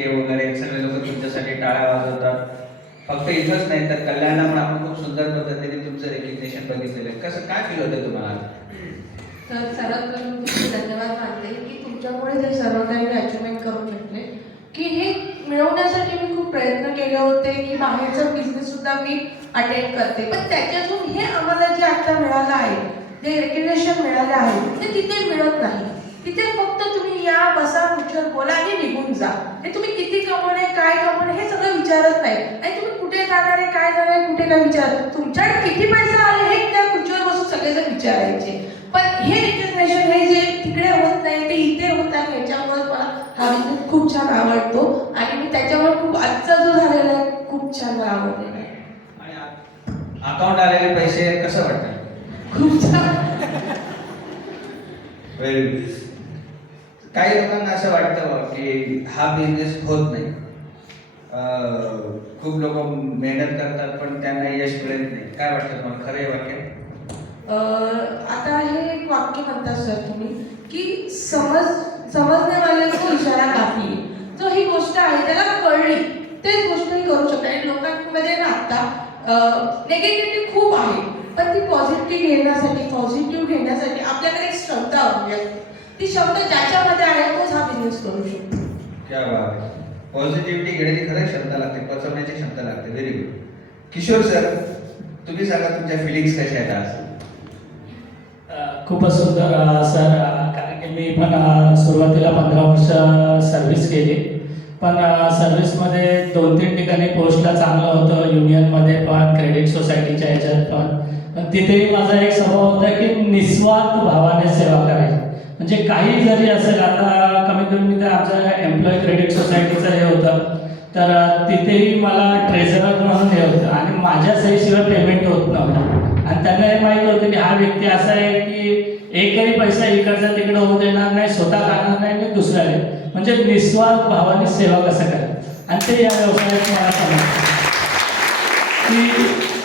के वगैरे सगळे लोक तुमच्यासाठी टाळ्या वाजवतात. फक्त इथंच नाही तर कल्याणला पण आपण खूप सुंदर पद्धतीने तुमचं रेकग्नेशन बघितलेलं आहे. कसं काय फील होतं तुम्हाला? तर सर्वात प्रथम तुमचे धन्यवाद मानते की तुमच्यामुळे ते सर्व काही मी अचिव्हमेंट करू शकले. की हे मिळवण्यासाठी मी खूप प्रयत्न केले होते की बाहेरचा बिझनेस सुद्धा मी अटेंड करते, पण त्याच्यातून हे आम्हाला जे आता मिळालं आहे, जे रेकग्नेशन मिळालं आहे ते तिथे मिळत नाही. तिथे फक्त तुम्ही या बसा खुर्चीवर बोला आणि निघून जा. हे तुम्ही किती कमवणे काय कमवणे हे सगळं विचारत नाही. आणि तुम्ही कुठे जाणार आहे काय जाणार आहे कुठे काय विचार, तुमच्याकडे किती पैसे आले हे त्या खुर्चीवर बसून सगळेजण विचारायचे. पण हे रेकग्नेशन हे जे तिकडे होत नाही ते इथे होत आहे. याच्यामुळे मला हा बिझनेस खूप छान आवडतो आणि मी त्याच्यामुळे खूप आजचा जो झालेला आहे खूप छान मला आवडलेला आहे. आणि अकाउंट आलेले पैसे कसं वाटतं? खूप छान. Very good. काही लोकांना असं वाटतं की हा बिझनेस होत नाही. खूप लोक मेहनत करतात पण त्यांना यश मिळत नाही. काय वाटतं तुम्हाला? खरं आहे वाक्य? आता हे एक वाक्य म्हणतात सर तुम्ही की समजने वाले को इशारा काफी आहे. जो ही गोष्ट आहे त्याला कळली तेच गोष्टही करू शकते. आणि लोकांमध्ये ना आता नेगेटिव्हिटी खूप आहे, पण ती पॉझिटिव्ह घेण्यासाठी आपल्याकडे एक क्षमता हवी असते. ती क्षमता ज्याच्यामध्ये आहे तोच हा बिझनेस करू शकतो. क्या बात आहे. पॉझिटिव्हिटी घेण्याची खरंच क्षमता लागते, पचवण्याची क्षमता लागते. Very good. किशोर सर, तुम्ही सांगा तुमच्या फिलिंग्स कशा आहेत आज? खूपच सुंदर सर. कारण की मी पण सुरुवातीला 15 वर्ष सर्व्हिस केली, पण सर्व्हिसमध्ये 2-3 ठिकाणी पोस्टला चांगलं होतं, युनियनमध्ये पण, क्रेडिट सोसायटीच्या ह्याच्यात पण तिथेही माझा एक स्वभाव होता की निस्वार्थ भावाने सेवा करायची. म्हणजे काही जरी असेल, आता कमीत कमी मी तर आमचं एम्प्लॉई क्रेडिट सोसायटीचं हे होतं, तर तिथेही मला ट्रेझरर म्हणून हे होतं आणि माझ्या सहीशिवाय पेमेंट होत नव्हतं. आणि त्यांना हे माहीत होतं की हा व्यक्ती असा आहे की एकही पैसा इकडचा तिकडं होऊ देणार नाही, स्वतः खाणार नाही आणि दुसऱ्याला. म्हणजे निस्वार्थ भावाने सेवा कसं करायचं, आणि ते या व्यवसायात मला समजतं की.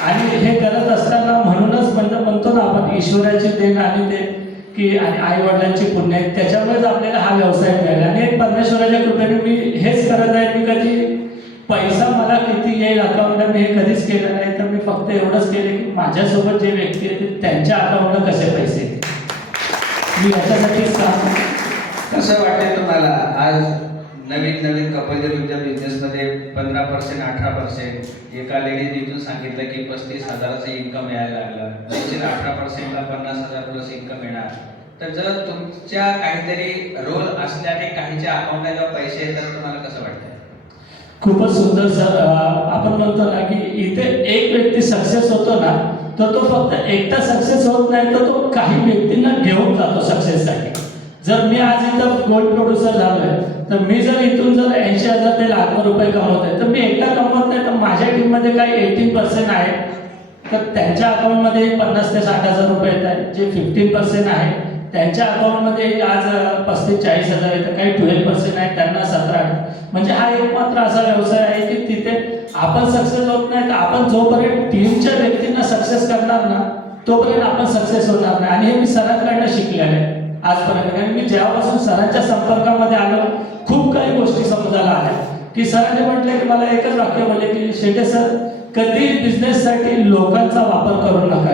आणि हे करत असताना म्हणूनच म्हणतो ना आपण ईश्वराची देण आणि ते की आणि आई वडिलांची पुण्य आहे, त्याच्यामुळेच आपल्याला हा व्यवसाय मिळाला. आणि परमेश्वराच्या कृपेने मी हेच करत आहे. मी कधी पैसा मला किती येईल अकाउंटला मी हे कधीच केलं नाही. तर मी फक्त एवढंच केलं की माझ्यासोबत जे व्यक्ती आहेत त्यांच्या अकाउंटला कसे पैसे येतील, मी याच्यासाठीच काम. कसं वाटतंय तुम्हाला आज नवीन कपल जर तुमच्या बिझनेसमध्ये 15%, 18%, एका लेडीज इथून सांगितलं की 35,000चं इन्कम यायला लागलं, निश्चित 18%ला 50,000 प्लस इन्कम येणार. तर जर तुमच्या काहीतरी रोल असल्याने काहीच्या अकाउंटला जेव्हा पैसे येतात तुम्हाला कसं वाटतं? खूपच सुंदर सर. आपण म्हणतो ना की इथे एक व्यक्ती सक्सेस होतो ना, तर तो फक्त एकटा सक्सेस होत नाही, तर तो काही व्यक्तींना घेऊन जातो सक्सेससाठी. जर मी आज इथं गोल्ड प्रोड्युसर झालोय, तर मी जर इथून जर 80,000 ते लाखो रुपये कमवतोय, तर मी एकटा कमवत नाही, तर माझ्या टीममध्ये काही 18% आहे, तर त्यांच्या अकाउंटमध्ये 50,000 ते 60,000 रुपये येत आहेत. जे 15% आहे त्यांच्या अकाउंटमध्ये आज 35,000-40,000 येतं. काही 12% आहे त्यांना 17. म्हणजे हा एक मात्र असा व्यवसाय आहे की तिथे आपण सक्सेस होत नाही, तर आपण जोपर्यंत टीमच्या व्यक्तींना सक्सेस करणार ना, तोपर्यंत आपण सक्सेस होणार नाही. आणि हे मी सरांकडनं शिकलेलं आहे आजपर्यंत. आणि मी जेव्हापासून सरांच्या संपर्कामध्ये आलो, खूप काही गोष्टी समजायला आल्या. की सरांनी म्हटलं की मला एकच वाक्य बोलले की शेटे सर, कधी बिझनेससाठी लोकांचा वापर करू नका.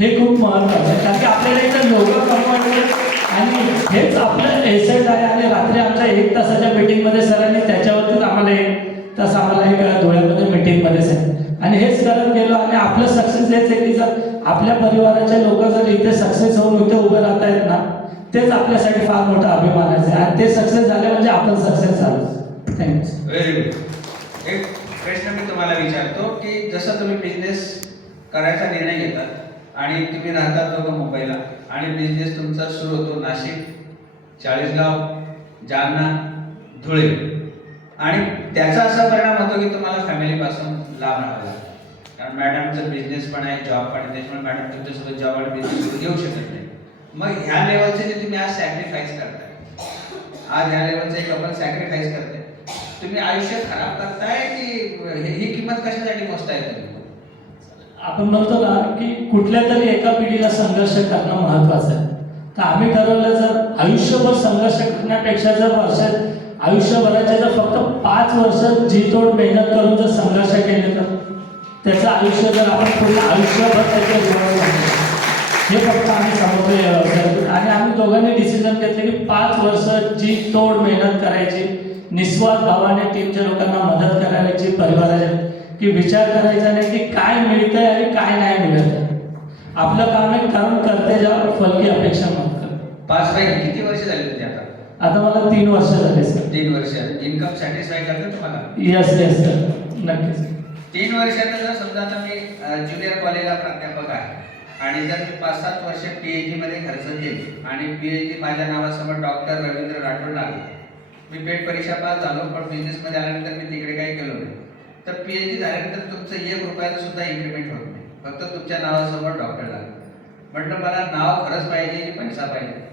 हे खूप महत्त्वाचं आहे, कारण की आपल्याला इथं लोक कमवायचे आणि हेच आपलं एसेट आहे. आणि रात्री आमच्या 1 तासाच्या मीटिंगमध्ये सरांनी त्याच्यावरतीच आम्हाला 1 तास आम्हाला एक धुळ्यामध्ये मीटिंगमध्येच आहे. आणि हेच करत गेलो. आणि आपलं सक्सेस हेच आहे की जर आपल्या परिवाराचे लोक जर इथे सक्सेस होऊन इथे उभे राहत आहेत ना, तेच आपल्यासाठी फार मोठा अभिमानाचं आहे. आणि ते सक्सेस झाले म्हणजे आपण सक्सेस झालो. थँक्यू. Very good. एक प्रश्न मी तुम्हाला विचारतो की जसं तुम्ही बिझनेस करायचा निर्णय घेतात आणि तुम्ही राहतात दोघं मुंबईला आणि बिझनेस तुमचा सुरू होतो नाशिक, चाळीसगाव, जालना, धुळे, आणि त्याचा असा परिणाम होतो की तुम्हाला फॅमिलीपासून लांब राहावं लागतं. कारण मॅडमचं बिझनेस पण आहे, जॉब पण आहे, त्याच्यामुळे मॅडम तुमच्यासोबत जॉब आणि बिझनेस घेऊ शकत नाही. मग ह्या लेवलचे जे तुम्ही आज सॅक्रिफाईस करताय, आज ह्या लेवलचं एक आपण सॅक्रिफाईस करताय, तुम्ही आयुष्य खराब करताय की ही किंमत कशासाठी मोजताय तुम्ही? आपण म्हणतो ना की कुठल्या तरी एका पिढीला संघर्ष करणं महत्त्वाचं आहे. तर आम्ही ठरवलं जर आयुष्यभर संघर्ष करण्यापेक्षा जर आयुष्यभराचे जर फक्त 5 वर्ष जीतोड मेहनत करून जर संघर्ष केले तर त्याचं आयुष्य जर आपण पूर्ण आयुष्यभर त्याच्या जीवन हे फक्त आम्ही समजतोय. आणि आम्ही दोघांनी डिसिजन घेतले की 5 वर्ष जीतोड मेहनत करायची, निस्वार्थ भावाने टीमच्या लोकांना मदत करायची, परिवाराच्या की विचार करायचा नाही की काय मिळतंय आणि काय नाही मिळत आहे. आपलं काम आहे कारण करते जा फल की अपेक्षा मत कर. पास पैकी किती वर्ष झाली तुमची आता? आता मला 3 वर्ष झाले सर. 3 वर्ष. इन्कम सॅटिस्फाय करते तुम्हाला? यस यस सर, नक्कीच. 3 वर्षात जर समजा आता मी ज्युनियर कॉलेजला प्राध्यापक आहे आणि जर मी 5-7 वर्ष PhD मध्ये खर्च केले आणि PhD माझ्या नावासमोर डॉक्टर रवींद्र राठोड लागले, मी पेट परीक्षा पास झालो पण बिझनेसमध्ये आल्यानंतर मी तिकडे काही केलं नाही, तर PhD झाल्यानंतर तुमचं 1 रुपयाचं सुद्धा इन्क्रीमेंट होत नाही, फक्त तुमच्या नावासमोर डॉक्टर लागले. म्हटलं मला नाव खरंच पाहिजे की पैसा पाहिजे?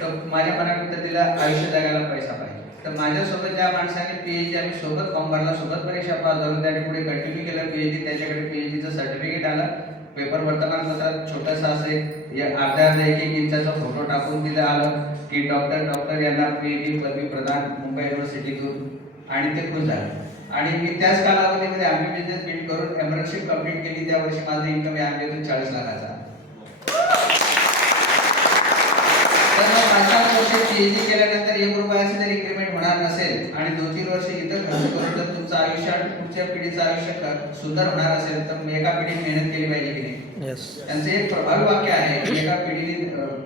तर माझ्या मनात दिला आयुष्य जगायला पैसा पाहिजे. तर माझ्यासोबत ज्या माणसाने PhD आम्ही सोबत फॉर्म भरला, सोबत परीक्षा पास झालो, त्याने पुढे कंटिन्यू केलं PhD, त्याच्याकडे PhDचं सर्टिफिकेट आलं. पेपर वर्तमानपत्रात छोटासा असे अर्ध्या 1 इंचाचा फोटो टाकून तिथे आलं की डॉक्टर यांना PhD पदवी प्रदान मुंबई युनिव्हर्सिटीतून, आणि ते खुश झाले. आणि मी त्याच कालावधीमध्ये आम्ही बिझनेस बिल्ड करून एमरशिप कंप्लीट केली. त्या वर्षी माझं इन्कम या आम्ही 40 लाखाचा. तर मग 5-7 वर्ष PhD केल्यानंतर 1 रुपयाचं जर इन्क्रीमेंट होणार नसेल आणि 2-3 वर्ष इथं खर्च करून जर तुमचं आयुष्य आणि पुढच्या पिढीचं आयुष्य सुंदर होणार असेल तर एका पिढीने मेहनत केली पाहिजे की नाही? त्यांचं एक प्रभावी वाक्य आहे की एका पिढीने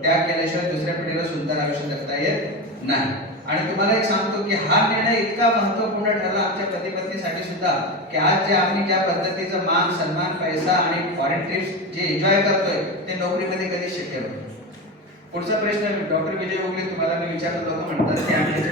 त्याग केल्याशिवाय दुसऱ्या पिढीला सुंदर आयुष्य जगता येत नाही. आणि तुम्हाला एक सांगतो की हा निर्णय इतका महत्त्वपूर्ण ठरला आमच्या पती पत्नीसाठी सुद्धा की आज जे आम्ही ज्या पद्धतीचं मान सन्मान पैसा आणि फॉरेन ट्रिप्स जे एन्जॉय करतोय ते नोकरीमध्ये कधीच शक्य नव्हतं. पुढचा प्रश्न डॉक्टर विजय ओगले तुम्हाला मी विचारतो. लोक म्हणतात की आम्ही